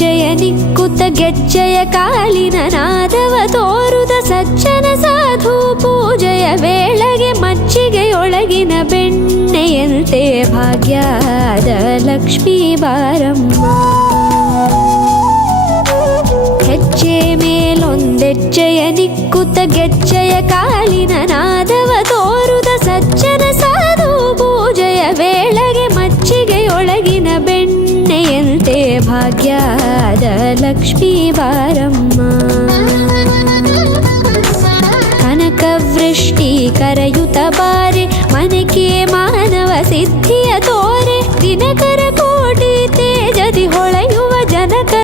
ಹೆಜ್ಜೆಯ ನಿಕ್ಕುತ್ತ ಗೆಜ್ಜೆಯ ಕಾಲಿನ ನಾದವ ತೋರುದ ಸಜ್ಜನ ಸಾಧು ಪೂಜೆಯ ವೇಳೆಗೆ ಮಜ್ಜಿಗೆಯೊಳಗಿನ ಬೆಣ್ಣೆಯಂತೆ ಭಾಗ್ಯದ ಲಕ್ಷ್ಮೀ ಬಾರಮ್ಮ. ಹೆಜ್ಜೆ ಮೇಲೊಂದೆಜ್ಜೆಯ ನಿಕ್ಕುತ್ತ ಗೆಜ್ಜೆಯ ಕಾಲಿನ ನಾದವ ತೋರುದ ಸಜ್ಜನ ಸಾಧು ಪೂಜೆಯ ವೇಳೆಗೆ ಮಜ್ಜಿಗೆಯೊಳಗಿನ ಬೆಣ್ಣೆಯಂತೆ ಭಾಗ್ಯದ ಲಕ್ಷ್ಮೀ ಬಾರಮ್ಮ. ಕನಕವೃಷ್ಟಿ ಕರೆಯುತ್ತ ಬಾರೆ ಮನೆಗೆ ಮಾನವ ಸಿದ್ಧಿಯ ತೋರೆ ದಿನಕರ